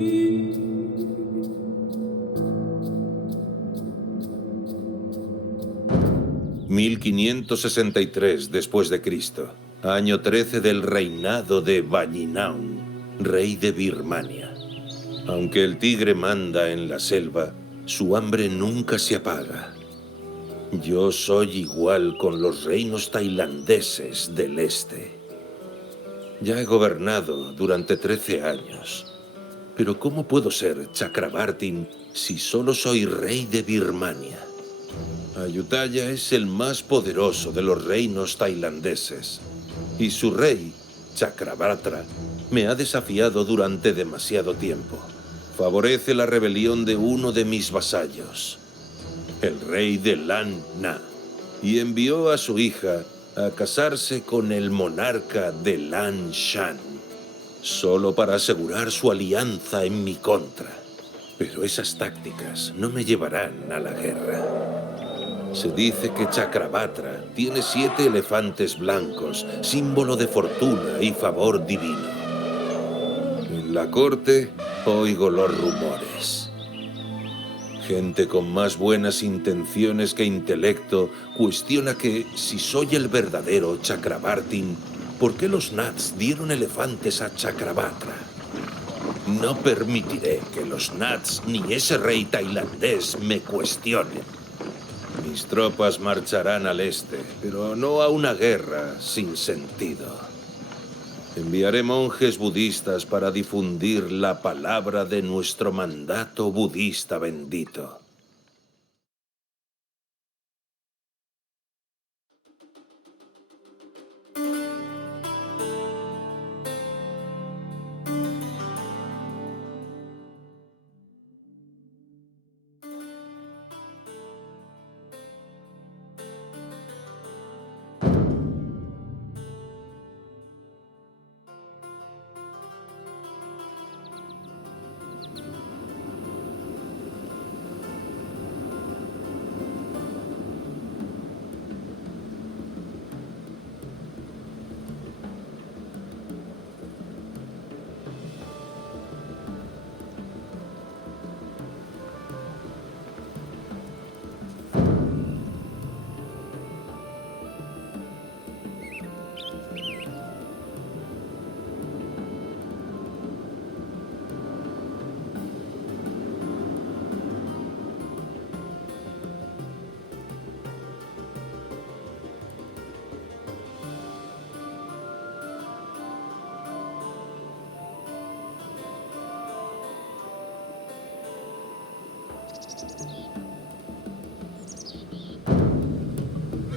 1563 después de Cristo, año 13 del reinado de Vallinaun, rey de Birmania. Aunque el tigre manda en la selva, su hambre nunca se apaga. Yo soy igual con los reinos tailandeses del este. Ya he gobernado durante 13 años. Pero ¿cómo puedo ser Chakrabartin si solo soy rey de Birmania? Ayutthaya es el más poderoso de los reinos tailandeses. Y su rey, Chakrabartra, me ha desafiado durante demasiado tiempo. Favorece la rebelión de uno de mis vasallos, el rey de Lan Na, y envió a su hija a casarse con el monarca de Lan Shan, solo para asegurar su alianza en mi contra. Pero esas tácticas no me llevarán a la guerra. Se dice que Chakrabartra tiene 7 elefantes blancos, símbolo de fortuna y favor divino. En la corte oigo los rumores. Gente con más buenas intenciones que intelecto cuestiona que, si soy el verdadero Chakrabartin, ¿por qué los Nats dieron elefantes a Chakrabartra? No permitiré que los Nats ni ese rey tailandés me cuestionen. Mis tropas marcharán al este, pero no a una guerra sin sentido. Enviaré monjes budistas para difundir la palabra de nuestro mandato budista bendito.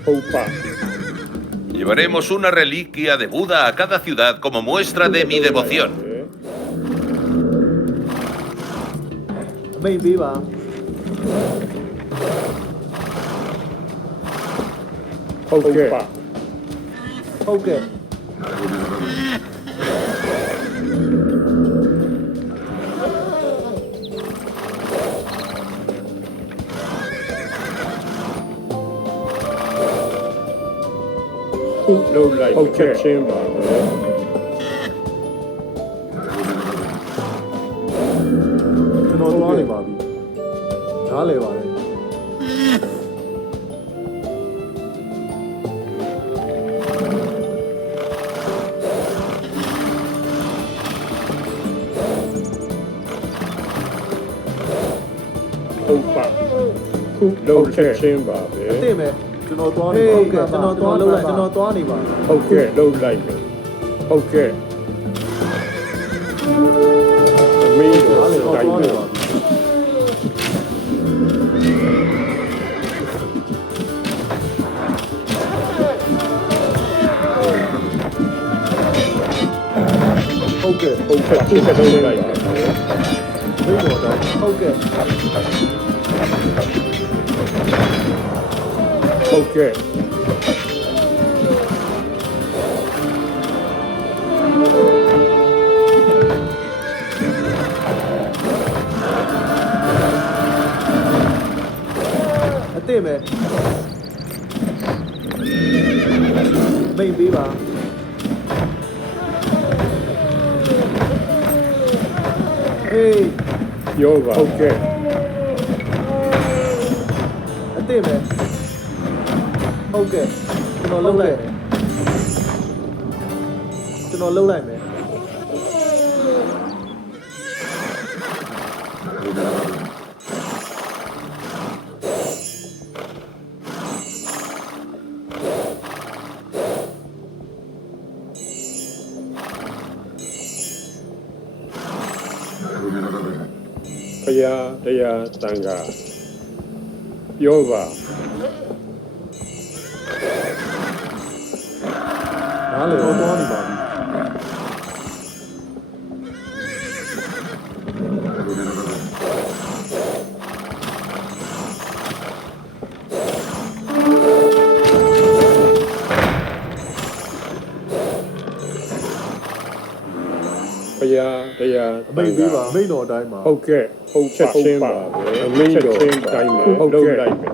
Opa. Llevaremos una reliquia de Buda a cada ciudad como muestra de mi devoción. Ven, viva. Opa. Ok. Low light. Okay. Chamber.ကျွန်တော်သွားနေပါပြီ။နားလဲပါတယ်။ဟုတ်ပါ။ခုလုံးချက်ချင်းပါပဲ။သိမယ်ကျွန်တော်သွားနေပါဟုတ်ကဲ့ကျွန်တော်သွားလို့လိုက်ကျွန်တော်သွားနေပါဟုတ်ကဲ့လုံးလိုက်မယ်ဟုတ်ကဲ့အမေတို့ဆိုင်နေပါဟုတ်ကဲ့ဟုတ်ကဲ့ဒီကတော့လိုက်မယ်ဘယ်တော့ဟုတ်ကဲ့ဟုတ်ကဲ့အသိမဲ့မိတ်ပေးပါ ပြောပါဟုတ်ကဲ့အသိမယ်ဟုတ်ကဲ့ကျွန်တော်လုပ်လိုက်မယ်ကျွန်တော်လုပ်လိုက်မယ်ဘုရားတရားသံဃာပြောပါနားလေတော့သွားနေပါပြီဘုရားတရားအမိန့်ပေးပါအမိန့်တော်အတိုင်းပါဟုတ်ကဲ့ဟုတ်ချက်ချင်းပါပဲအမိန့်တော်အတိုင်းပါဟုတ်ကဲ့လိုက်မယ်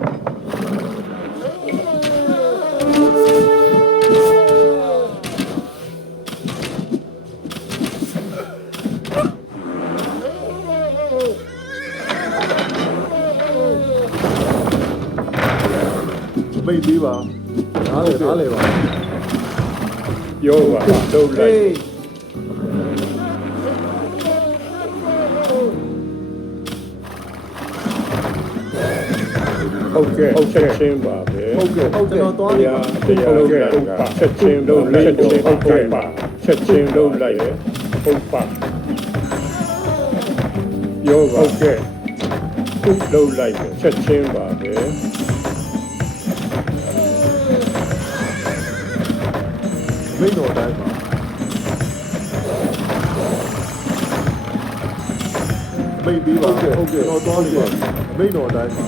မိတ်သေးပါနားလေပါပြောပါလုပ်လိုက်ဟုတ်ကဲ့ဟုတ်ချင်းပါပဲဟုတ်ကဲ့ကျွန်တော်သွားနေတာတရားလုပ်ခဲ့တာချက်ချင်းလုပ်လိုက်ဟုတ်ကဲ့ပါချက်ချင်းလုပ်လိုက်ဟုတ်ပါပြောပါဟုတ်ကဲ့လုပ်လိုက်ချက်ချင်းပါပဲမိတ်တော်တိုင်းပါမိတ်ပြီးပါဟုတ်ကဲ့တော့သွားနေပါမိတ်တော်တိုင်းပါ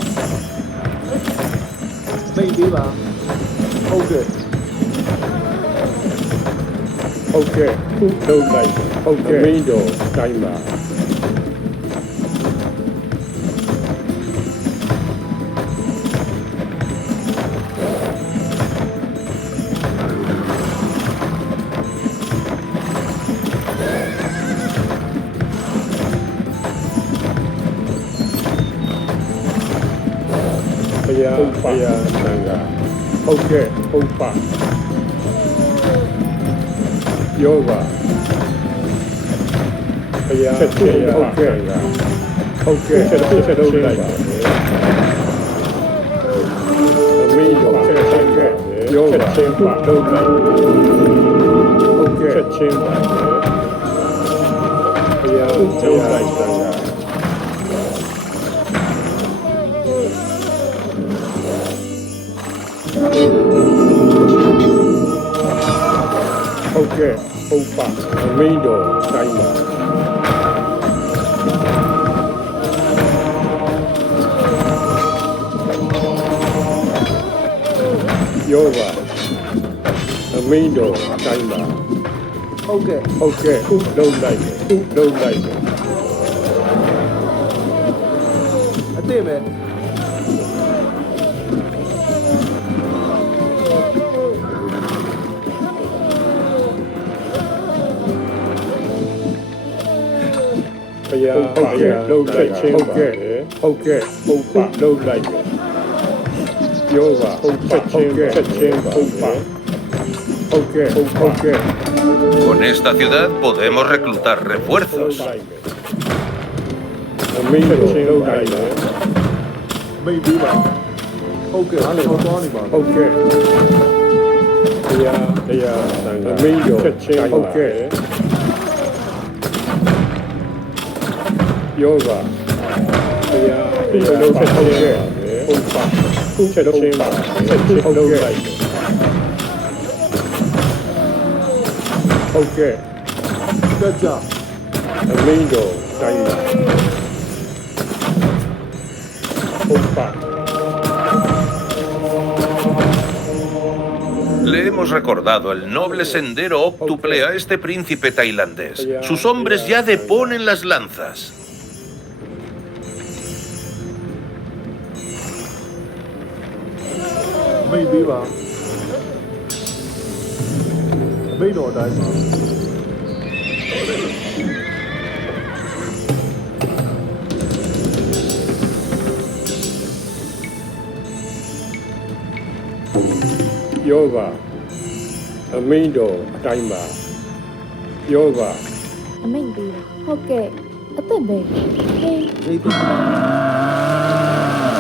မိတ်ပြီးပါဟုတ်ကဲ့လုံးလိုက်ဟုတ်ကဲ့မိတ်တော်တိုင်းပါဘုရားသံဃာဟုတ်ကဲ့ဟုတ်ပါပြောပါဘုရားဟုတ်ကဲ့ချက်လုပ်လိုက်ပါအမိတော်ချက်ပြောပါချက်ပါလုပ်လိုက်ဟုတ်ကဲ့ချက်ချင်းပါဘုရားလုပ်လိုက်သံဃာဟုတ်ကဲ့ဟုတ်ပါအမိန်တော်တိုင်းပါပြောပါအမိန်တော်တိုင်းပါဟုတ်ကဲ့လုံးလိုက်အသိပဲဘုရားလုံးလိုက်ချင်းဟုတ်ကဲ့ဟုတ်ပါလုံးလိုက်ပြောပါချက်ချင်းဟုတ်ပါဟုတ်ကဲ့ Con esta ciudad podemos reclutar refuerzos. အမိန့်ချင်းလုံးလိုက်မိတ်ပြီးပါဟုတ်ကဲ့အားလည်းသွားနေပါဟုတ်ကဲ့ဘုရားသံဃာအမိန့်တော်ချက်ချင်းဟုတ်ကဲ့ပြောပါဘုရားလုံးချက်ချင်းဟုတ်ပါချက်ချင်းပါချက်ချင်းဟုတ်ကဲ့ဟုတ်ကဲ့ကြအမိန်တော်တိုင်းပါဟုတ်ပါ Le hemos recordado el noble sendero óctuple a este príncipe tailandés. Sus hombres ya deponen las lanzas. ပြောပါအမိန်တော်အတိုင်းပါပြောပါ အမိန်ပေးတာဟုတ်ကဲ့အသက်ပဲဟေး ရိတ်သိမ်းပါ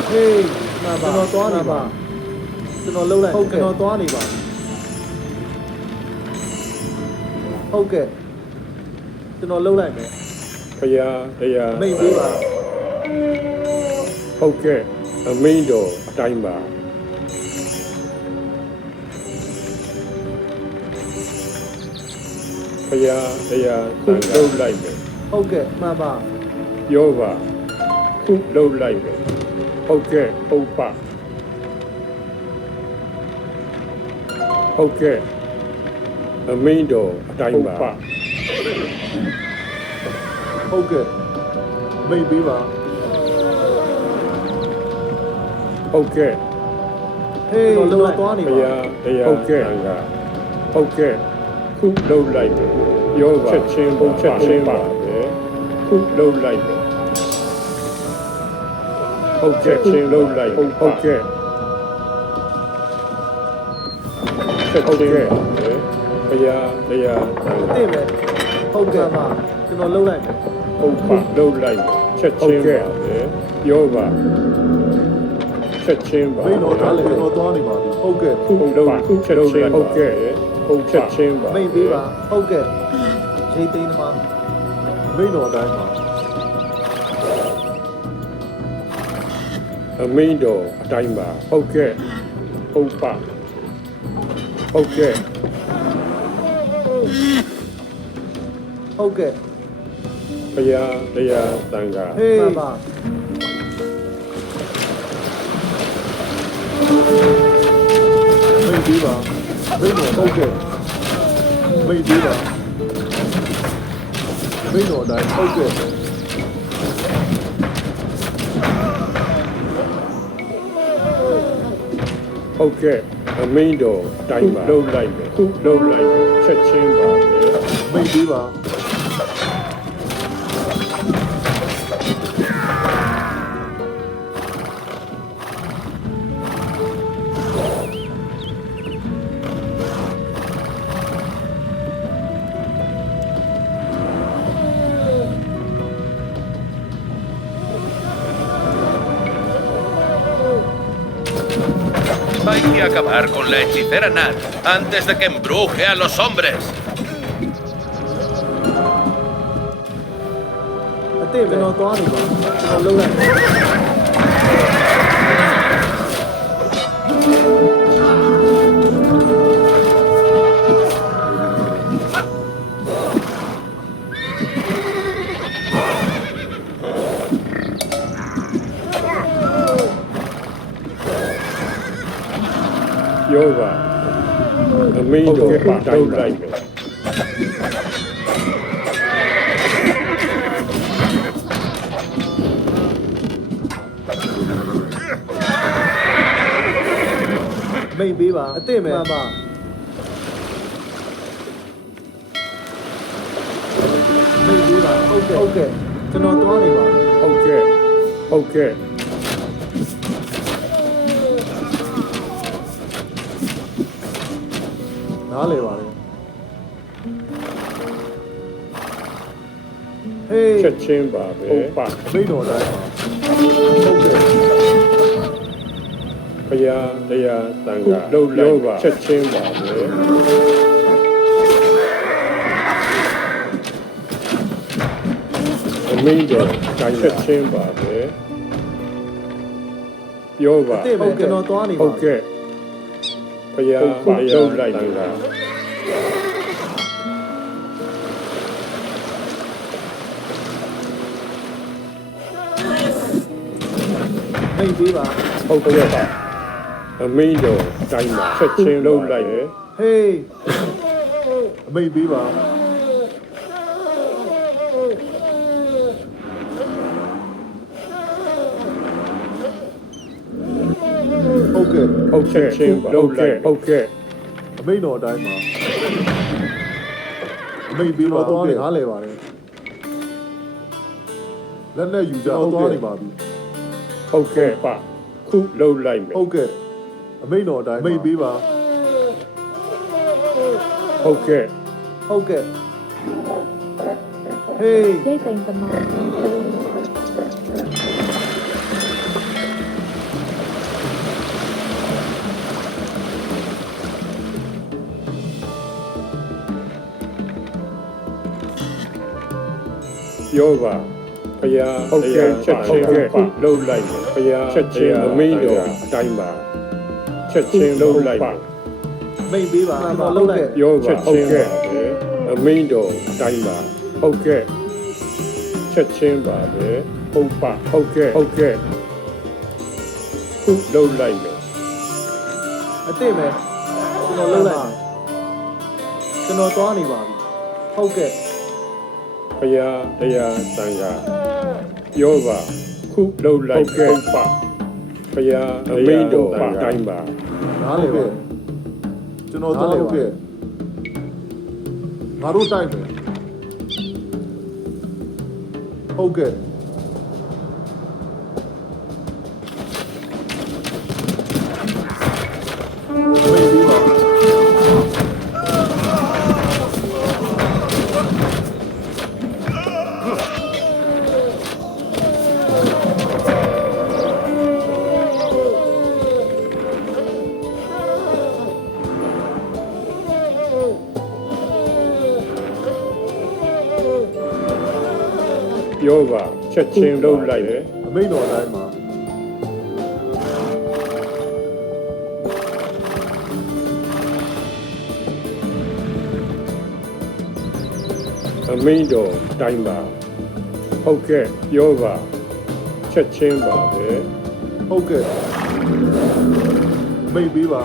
ဟေးနာပါကျွန်တော်သွားနေပါကျွန်တော်လှုပ်လိုက်ကျွန်တော်သွားနေပါဟုတ်ကဲ့ကျွန်တော်လှုပ်လိုက်မယ် ဖရာတရား မိတ်ပေးပါ ဟုတ်ကဲ့အမိန်တော်အတိုင်းပါဖရာတရားခုလုံးလိုက်မယ် ဟုတ်ကဲ့မှန်ပါ ပြောပါခုလုံးလိုက်မယ်ဟုတ်ကဲ့ဟုတ်ပါဟုတ်ကဲ့အမိန်တော်အတိုင်းပါ ဟုတ်ကဲ့မိတ်ပေးပါ ဟုတ်ကဲ့ ဟေးကျွန်တော်သွားနေ ဖ ပါ ရာတရားဟုတ်ကဲ့ဟုတ်ကဲ့ခုလုံးလိုက်မယ်ပြောပါချက်ချင်းဘုံချက်ချင်းပါပဲခုလုံးလိုက်မယ်ဟုတ်ကဲ့ချင်းလုံးလိုက်ဟုတ်ကဲ့ချက်ချင်းပါပဲဖရာတရား သိမယ်ဟုတ်ကဲ့ပါကျွန်တော်လှုပ်လိုက်မယ် ဟုတ်ပါလုံးလိုက်မယ်ချက်ချင်းပါပဲပြောပါချက်ချင်းပါ မိတ်တော်သားလည်းကျွန်တော်သွားနေပါပြီဟုတ်ကဲ့ ခုလုံးခုချက်ချင်းဟုတ်ကဲ့ဟုတ်ချက်ချင်းပါ မိတ်ပေးပါဟုတ်ကဲ့ရိတ်သိမ်းပါမိတ်တော်တိုင်းပါ အမိန်တော်အတိုင်းပါဟုတ်ကဲ့ဟုတ်ပါဟုတ်ကဲ့ ဟုတ်ကဲ့ ဘုရားတရားတန်ခါ ဟေးမှန်ပါမိတ်ပေးပါမိတ်တော်ဟုတ်ကဲ့မိတ်ပေးပါမိတ်တော်တိုင်းဟုတ်ကဲ့ ဟုတ်ကဲ့အမိန်တော်အတိုင်းပါလုံးလိုက်မယ်ခုလုံးလိုက်မယ်ချက်ချင်းပါပဲ မိတ်ပေးပါHay que acabar con la hechicera Nat antes de que embruje a los hombres. အသိကျွန်တော်သွားနေပါကျွန်တော်လှုပ်လိုက်ပြောပါအမိန်တော်ပါတိုင်းလိုက်မယ် မိတ်ပေးပါအသိမယ်မှန်ပါမိတ်ပေးပါဟုတ်ကဲ့ဟုတ်ကဲ့ကျွန်တော်သွားနေပါ ဟုတ်ကဲ့ဟုတ်ကဲ့ နားလေပါလေဟေး ချက်ချင်းပါပဲဟုတ်ပါ မိတ်တော်တိုင်းပါဟုတ်ကဲ့ ဘုရားတရားတန်ခါလုံးလိုက်ပါချက်ချင်းပါပဲအမိန်တော်တိုင်းချက်ချင်းပါပဲပြောပါ အသိမယ်ကျွန်တော်သွားနေပါ ဟုတ်ကဲ့ဘုရားလုံးလိုက်တန်ခါ မိတ်ပေးပါ ဟုတ်ကဲ့ပါအမိန်တော်တိုင်းပါချက်ချင်းလုံးလိုက်ရယ် ဟေးအမိတ်ပေးပါဟုတ်ကဲ့ ဟုတ်ချက်ချင်းပါဟုတ်ကဲ့ဟုတ်ကဲ့ အမိတ်တော်တိုင်းပါအမိတ်ပေးပါသွားနေနားလေပါလေလက်နဲ့ယူကြတော့သွားနေပါပြီ ဟုတ်ကဲ့ပါခုလုံးလိုက်မယ် ဟုတ်ကဲ့အမိတ်တော်တိုင်းမိတ်ပေးပါ ဟုတ်ကဲ့ ဟုတ်ကဲ့ဟေး ရိတ်သိမ်းသမား ပြောပါဘုရားဟုတ်ကဲ့ချက်ချင်းလှုပ်လိုက်ဘုရားချက်ချင်းအမိတော်အတိုင်းပါချက်ချင်းလှုပ်လိုက် မိတ်ပေးပါကျွန်တော်လှုပ်လိုက် ပြောပါဟုတ်ကဲ့အမိတော်အတိုင်းပါဟုတ်ကဲ့ချက်ချင်းပါပဲဟုတ်ပါဟုတ်ကဲ့ခုလှုပ်လိုက်မယ် အတိတ်ပဲကျွန်တော်လှုပ်လိုက်ကျွန်တော်သွားနေပါပြီဟုတ်ကဲ့ ဘုရားတရားသံဃာပြောပါခုလှုပ်လိုက်ဟုတ်ပါဘုရားအမိတော်အတိုင်းပါ နားလေပါကျွန်တော်သွားဟုတ်ကဲ့ငါတို့တိုက်မယ်ဟုတ်ကဲ့မေးပြီးပါပြောပါချက်ချင်းလှုပ်လိုက်တယ် အမိန့်တော်တိုင်းမှာ အမိတော်တိုင်းပါဟုတ်ကဲ့ပြောပါချက်ချင်းပါပဲ ဟုတ်ကဲ့မိတ်ပေးပါ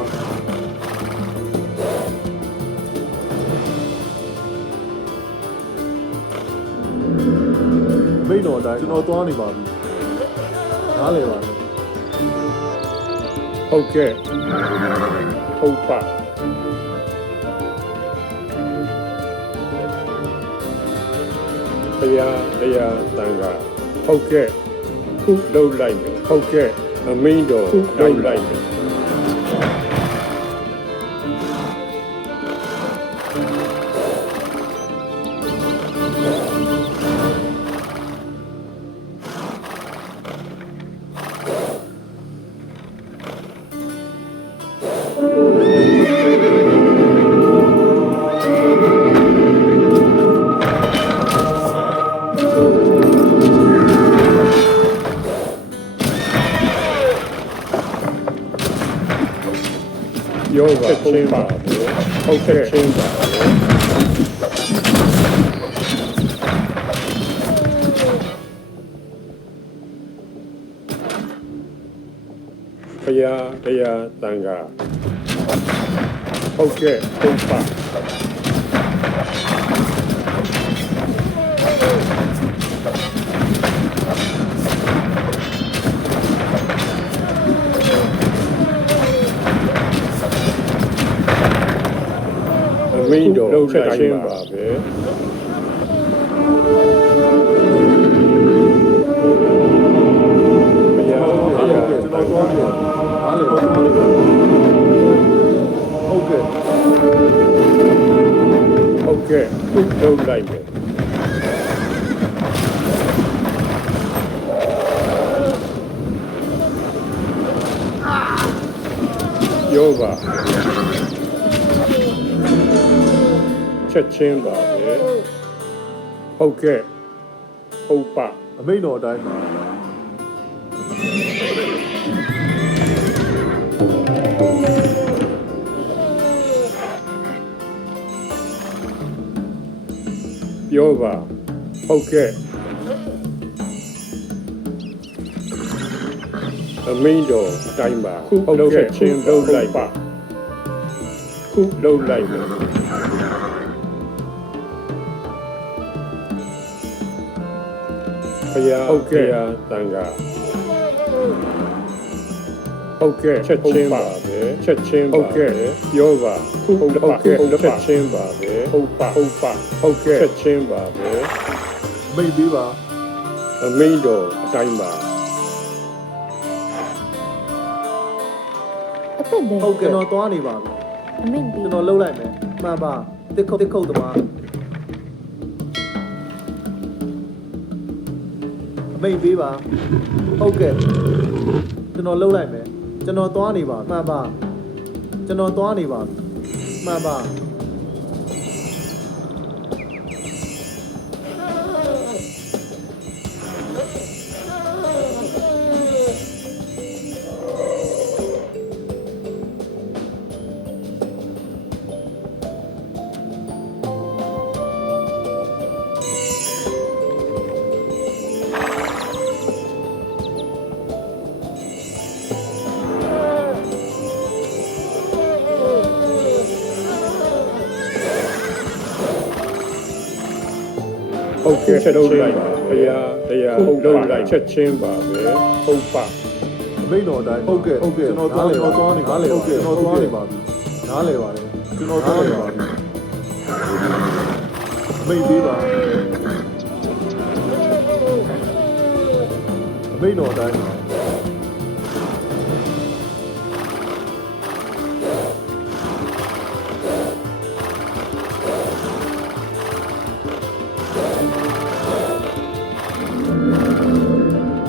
မိတ်တော်တိုင်းကျွန်တော်သွားနေပါပြီနားလေပါ ဟုတ်ကဲ့ဟုတ်ပါဘုရားတရားသံဃာဟုတ်ကဲ့ခုလှုပ်လိုက်မယ်ဟုတ်ကဲ့အမိတော်လှုပ်လိုက်မယ်ပြောပါချင်းပါဟုတ်ကဲ့ချင်းပါဘုရားတရားသံဃာဟုတ်ကဲ့ဟုတ်ပါအမိတော်လှုပ်လိုက်ချင်းပါပဲဘုရားတရားသံဃာနားလေပါဟုတ်ကဲ့ ဟုတ်ကဲ့လှုပ်လိုက်မယ်ပြောပါချက်ချင်းပါပဲဟုတ်ကဲ့ဟုတ်ပါ အမိန့်တော်တိုင်းမှာ ပြောပါဟုတ်ကဲ့အမိန်တော်တိုင်းပါခုလှုပ်ချက်ချင်းလှုပ်လိုက်ပါခုလှုပ်လိုက်မယ်ဘုရားဟုတ်ကဲ့တန်ခါဟုတ်ကဲ့ချက်ချင်းပါပဲချက်ချင်းပါပဲပြောပါခုဟုတ်ကဲ့ချက်ချင်းပါပဲဟုတ်ပါဟုတ်ကဲ့ချက်ချင်းပါပဲ မိတ်ပေးပါ အမိန်တော်အတိုင်းပါ အသက်ပဲ ဟုတ်ကဲ့ကျွန်တော်သွားနေပါပြီ အမိန်ပြီး ကျွန်တော်လှုပ်လိုက်မယ်မှန်ပါ တစ်ခုတ်သမားအမိတ်ပေးပါဟုတ်ကဲ့ကျွန်တော်လှုပ်လိုက်မယ်ကျွန်တော်သွားနေပါမှန်ပါကျွန်တော်သွားနေပါမှန်ပါ ဟုတ်ကဲ့ချက်လုံးလိုက်ပါဘုရားတရားဟုတ်လုံးလိုက်ချက်ချင်းပါပဲဟုတ်ပါ အမိတ်တော်တိုင်းဟုတ်ကဲ့ကျွန်တော်သွားနေပါဟုတ်ကဲ့ကျွန်တော်သွားနေပါပြီနားလဲပါတယ်ကျွန်တော်သွားနေပါပြီအမိတ်ပေးပါအမိတ်တော်တိုင်း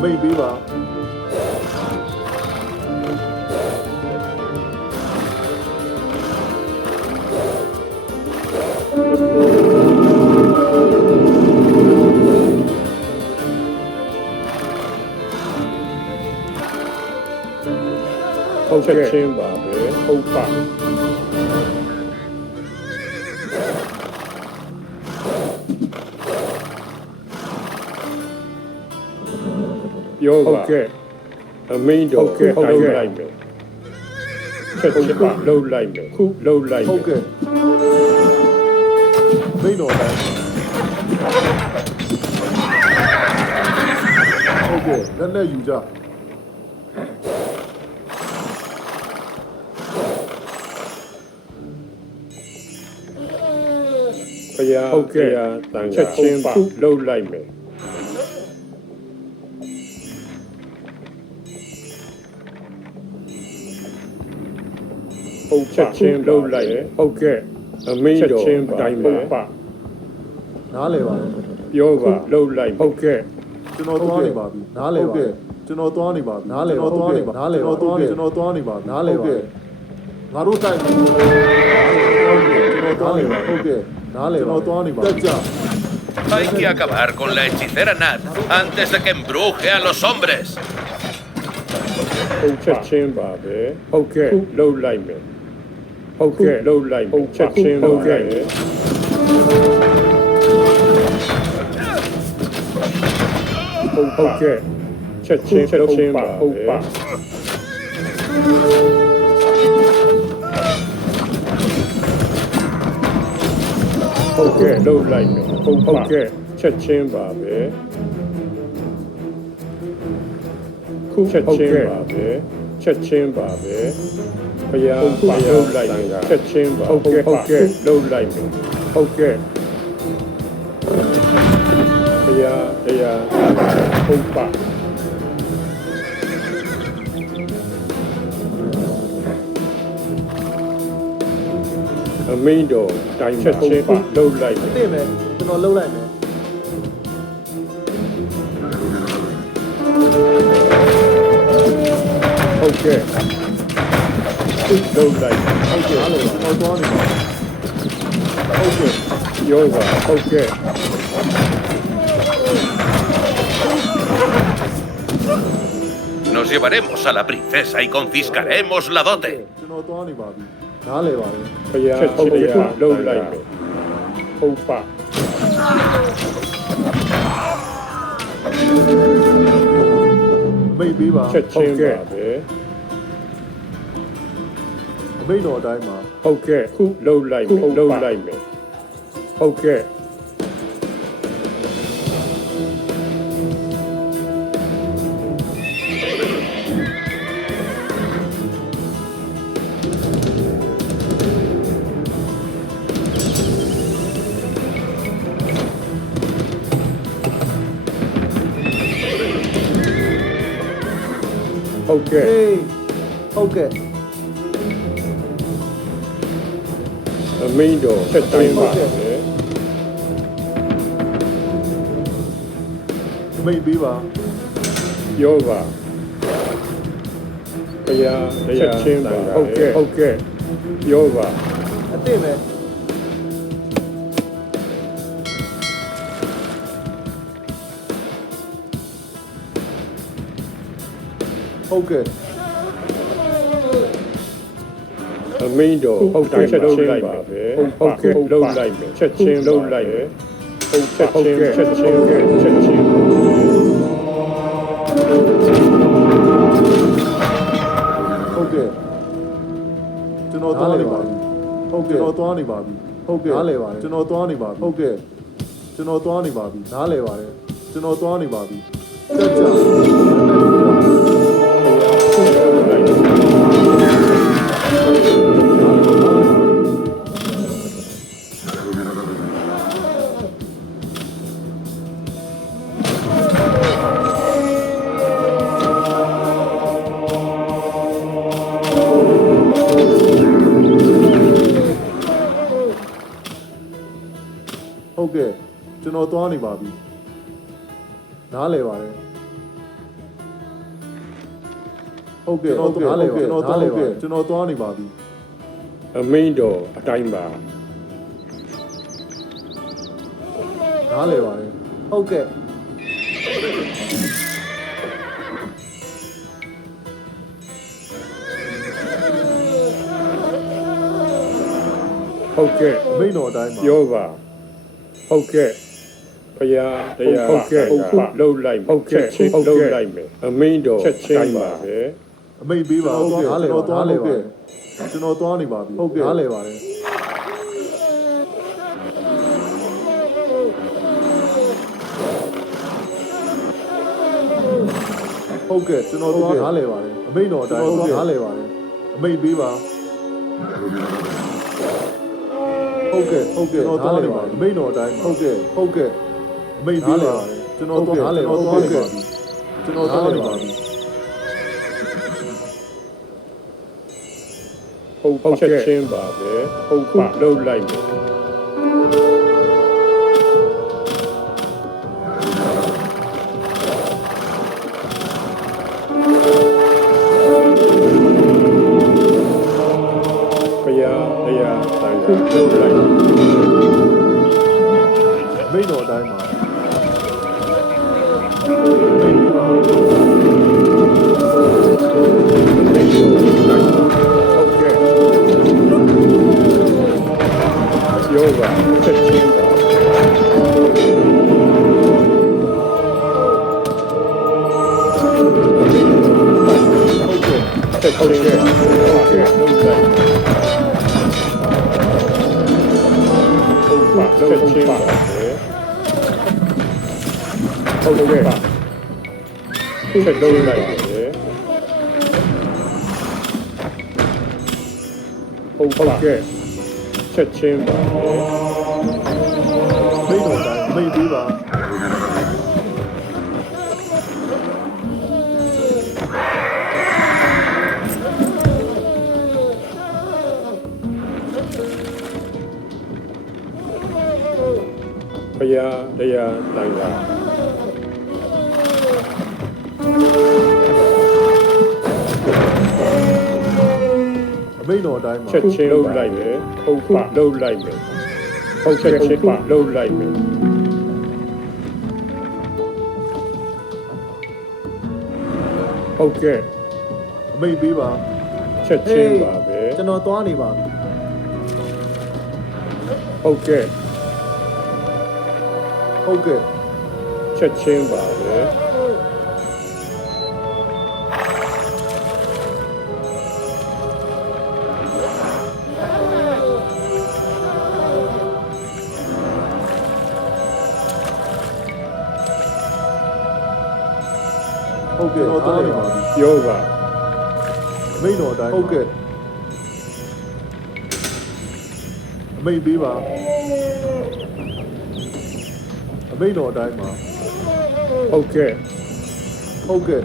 မိတ်ပေးပါဟုတ်ချက်ချင်းပါပဲဟုတ်ပါပြောပါဟုတ်ကဲ့အမင်းတော်ကဲတိုင်းလိုက်မယ်ချက်ချင်းပါလှုပ်လိုက်မယ်ခုလှုပ်လိုက်ဟုတ်ကဲ့ မိတ်တော်တိုင်းဟုတ်ကဲ့လက်နဲ့ယူကြဘုရားဟုတ်ကဲ့တန်ချက်ချင်းပါလှုပ်လိုက်မယ်ဟုတ်ချက်ချင်းလှုပ်လိုက်ဟုတ်ကဲ့အမင်းတော်ချင်းတိုင်းပါနားလဲပါတယ် ပြောပါလှုပ်လိုက်ဟုတ်ကဲ့ ကျွန်တော်သွားနေပါပြီနားလဲပါကျွန်တော်သွားနေပါနားလဲကျွန်တော်သွားနေပါနားလဲကျွန်တော်သွားနေပါနားလဲပါငါတို့တိုက်ကျွန်တော်သွားနေပါဟုတ်ကဲ့နားလဲကျွန်တော်သွားနေပါတက်ကြ Hay que acabar con la hechicera Nat antes de que embruje a los hombres. ဟုတ်ချက်ချင်းပါပဲဟုတ်ကဲ့လှုပ်လိုက်မယ်ဟုတ်ကဲ့လှုပ်လိုက်ဟုတ်ချက်ချင်းဟုတ်ကဲ့ဟုတ်ကဲ့ချက်ချင်းချက်ချင်းပါဟုတ်ပါဟုတ်ကဲ့လှုပ်လိုက်မယ်ဟုတ်ကဲ့ချက်ချင်းပါပဲခုချက်ချင်းပါပဲချက်ချင်းပါပဲဘုရားပါလှုပ်လိုက်ချက်ချင်းပါဟုတ်ကဲ့လှုပ်လိုက်မယ်ဟုတ်ကဲ့ဘုရားတရားဟုတ်ပါအမင်းတော်တိုင်းချက်ချင်းပါလှုပ်လိုက်မယ်သိမယ်ကျွန်တော်လှုပ်လိုက်မယ်ဟုတ်ကဲ့လှုပ်လိုက်ဟုတ်ကဲ့အားလုံးကျွန်တော်သွားနေပါဟုတ်ကဲ့ပြောပါဟုတ်ကဲ့ Nos llevaremos a la princesa y confiscaremos la dote. ကျွန်တော်သွားနေပါပြီနားလဲပါတယ် ဘုရားဟုတ်ကဲ့လှုပ်လိုက်မယ်ဟုတ်ပါမိတ်ပေးပါချက်ချင်းပါပဲ အမိတ်တော်အတိုင်းမှာ ဟုတ်ကဲ့ခုလှုပ်လိုက်မယ်လှုပ်လိုက်မယ်ဟုတ်ကဲ့ဟုတ်ကဲ့ ဟုတ်ကဲ့ အမိန်တော်ချက်ချင်းပါပဲ အမိတ်ပေးပါ ပြောပါဘုရားချက်ချင်းပါဟုတ်ကဲ့ပြောပါ အစ်စ်ပဲဟုတ်ကဲ့ အမိန်တော်ဟုတ်တိုင်းချက်ချင်းလိုက်ပါပဲဟုတ်ကဲ့လုံးလိုက်မယ်ချက်ချင်းလုံးလိုက်မယ်ဟုတ်ချက်ချင်းချက်ချင်းချက်ချင်း ဟုတ်ကဲ့ကျွန်တော်သွားနေပါပြီဟုတ်ကဲ့ကျွန်တော်သွားနေပါပြီဟုတ်ကဲ့နားလဲပါတယ်ကျွန်တော်သွားနေပါပြီဟုတ်ကဲ့ကျွန်တော်သွားနေပါပြီနားလဲပါတယ်ကျွန်တော်သွားနေပါပြီတက်ကြဟုတ်ကဲ့ကျွန်တော်သွားနေပါပြီနားလဲပါတယ်ဟုတ်ကဲ့ဟုတ်ကဲ့နားလဲကျွန်တော်သွားနေပါကျွန်တော်သွားနေပါပြီ အမိန်တော်အတိုင်းပါ နားလဲပါတယ်ဟုတ်ကဲ့ ဟုတ်ကဲ့ မိန်တော်အတိုင်းပါ ပြောပါဟုတ်ကဲ့ဘုရားတရားဟုတ်ကဲ့လုံးလိုက်ဟုတ်ကဲ့ချင်းလုံးလိုက်မယ်အမိန်တော်ချက်ချင်းပါပဲ အမိတ်ပေးပါဟုတ်ကဲ့ကျွန်တော်သွားနေပါကျွန်တော်သွားနေပါပြီဟုတ်ကဲ့နားလဲပါတယ်ဟုတ်ကဲ့ကျွန်တော်သွားနားလဲပါတယ်အမိတ်တော်အတိုင်းဟုတ်ကဲ့နားလဲပါတယ်အမိတ်ပေးပါဟုတ်ကဲ့ကျွန်တော်သွားနေပါတယ်အမိတ်တော်အတိုင်းဟုတ်ကဲ့အမိတ်ပေးပါကျွန်တော်သွားနားလဲသွားနေပါပြီကျွန်တော်သွားနေပါပြီ ဟုတ်ချက်ချင်းပါပဲဟုတ်ပါလုံးလိုက်မယ်ဘုရားတရားတန်ခါလုံးလိုက် မိတ်တော်အတိုင်းပါယောဂချက်ချင်းပါချက်ချင်းလုံးလိုက်ဟုတ်ပါချက်ချင်းပါဟုတ်ကဲ့ချက်လုံးလိုက်တယ်ဟုတ်ကဲ့ချက်ချင်းပါပဲ မိတ်တော်တိုင်းမိတ်ပေးပါဘုရားတရားတန်ခါ မိတ်တော်တိုင်းမှာ ချက်ချင်းလုံးလိုက်မယ်ဟုတ်ပါလုံးလိုက်မယ်ဟုတ်ချက်ချင်းပါလုံးလိုက်မယ်ဟုတ်ကဲ့ အမိတ်ပေးပါ ချက်ချင်းပါပဲ ကျွန်တော်သွားနေပါပြီ ဟုတ်ကဲ့ ဟုတ်ကဲ့ ချက်ချင်းပါပဲဟုတ်ကဲ့ကျွန်တော်သွားနေပါပြီ ပြောပါ မိတ်တော်တိုင်းဟုတ်ကဲ့အမိတ်ပေးပါအမိတ်တော်တိုင်းမှာ ဟုတ်ကဲ့ ဟုတ်ကဲ့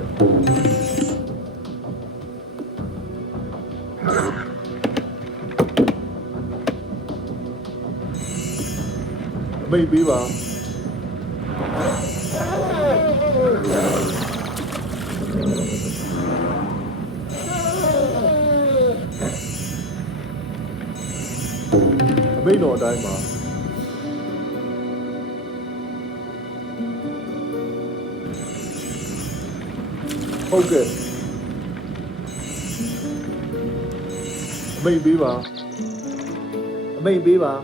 မိတ်ပေးပါအမိတ်တော်အတိုင်းပါဟုတ်ကဲ့အမိတ်ပေးပါအမိတ်ပေးပါ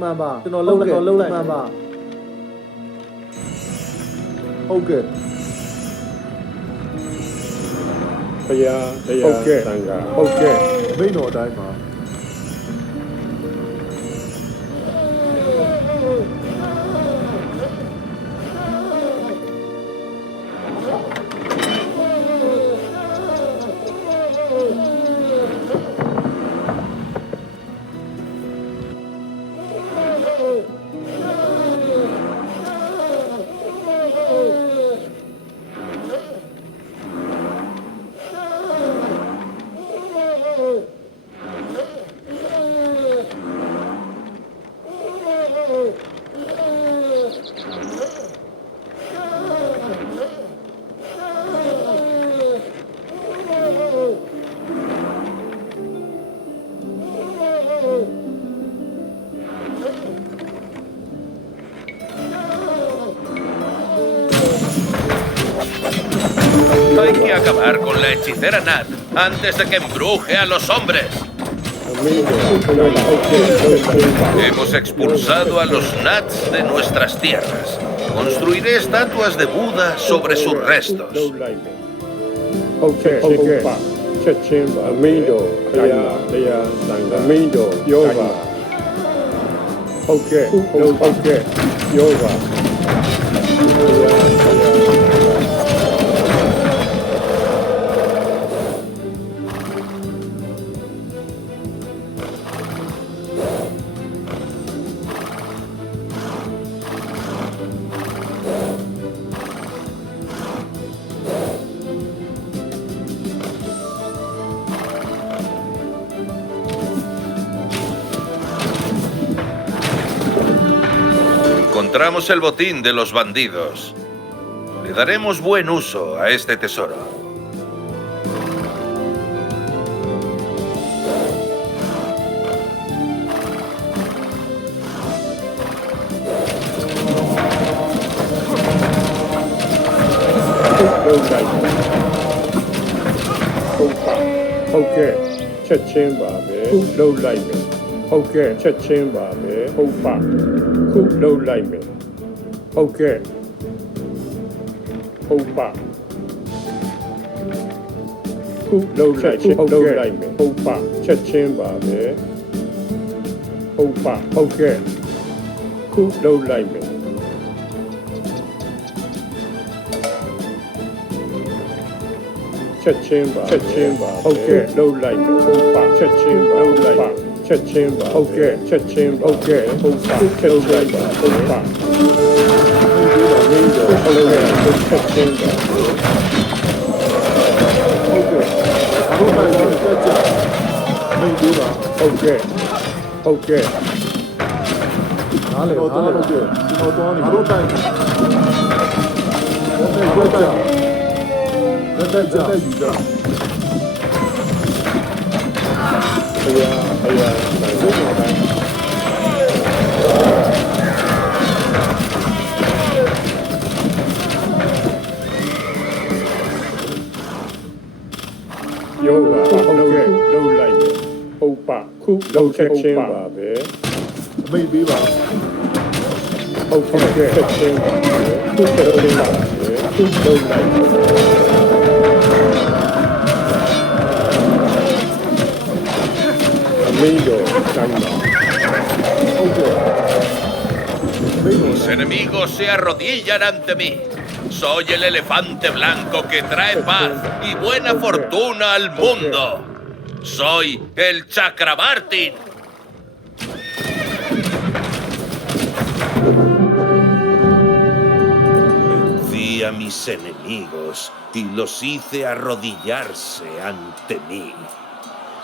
မှန်ပါကျွန်တော်လုံးလိုက်မှန်ပါဟုတ်ကဲ့ဘုရားဟုတ်ကဲ့တန်ခါဟုတ်ကဲ့အမိတ်တော်အတိုင်းပါHay que acabar con la hechicera Nat antes de que embruje a los hombres. Hemos expulsado a los Nats de nuestras tierras. Construiré estatuas de Buda sobre sus restos. Encontramos el botín de los bandidos. Le daremos buen uso a este tesoro. Okay, ချက်ချင်းပါပဲခုလှုပ်လိုက်မယ်ဟုတ်ကဲ့ချက်ချင်းပါပဲဟုတ်ပါခုလှုပ်လိုက်မယ်ဟုတ်ကဲ့ဟုတ်ပါခုလှုပ်လိုက်ချင်းလှုပ်လိုက်မယ်ဟုတ်ပါချက်ချင်းပါပဲဟုတ်ပါဟုတ်ကဲ့ခုလှုပ်လိုက်မယ်ချက်ချင်းပါဟုတ်ကဲ့လှုပ်လိုက်မယ်ဟုတ်ပါချက်ချင်းပါလှုပ်လိုက်ပါချက်ချင်းပါဟုတ်ကဲ့ချက်ချင်းဟုတ်ကဲ့ဟုတ်ပါချက်လိုက်ပါဟုတ်ပါမင်းတို့လှုပ်လိုက်ချက်ချင်းပါဟုတ်ကဲ့ဟုတ်ပါချက်ချင်းမင်းတို့ဟုတ်ကဲ့ဟုတ်ကဲ့နားလေဟုတ်ကဲ့ကျွန်တော်သွားနေတို့တိုင်းဟုတ်ကဲ့လက်တက်ယူကြဘုရားဘုရားဘုရားတိုင်းယောဂဟုတ်ကဲ့လှုပ်လိုက်ဟုတ်ပါခုလှုပ်ချက်ချင်းပါပဲအမိတ်ပေးပါဟုတ်ကဲ့ချက်ချင်းပါပဲခုလှုပ်လိုက်ပါခုလှုပ်လိုက်Los enemigos se arrodillan ante mí. Soy el elefante blanco que trae paz y buena fortuna al mundo. Soy el Chakrabarti. Vencí a mis enemigos y los hice arrodillarse ante mí.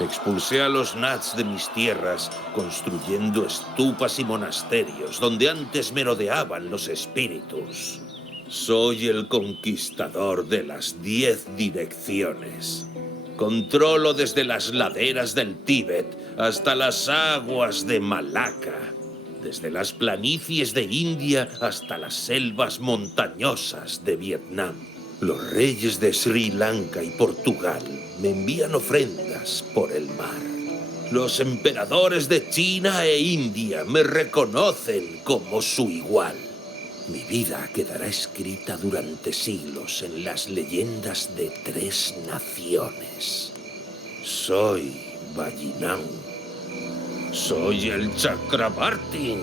Expulsé a los Nats de mis tierras, construyendo estupas y monasterios donde antes merodeaban los espíritus. Soy el conquistador de las 10 direcciones. Controlo desde las laderas del Tíbet hasta las aguas de Malaca, desde las planicies de India hasta las selvas montañosas de Vietnam. Los reyes de Sri Lanka y Portugal me envían ofrendas por el mar. Los emperadores de China e India me reconocen como su igual. Mi vida quedará escrita durante siglos en las leyendas de 3 naciones. Soy Vallinaun. Soy el Chakrabarti.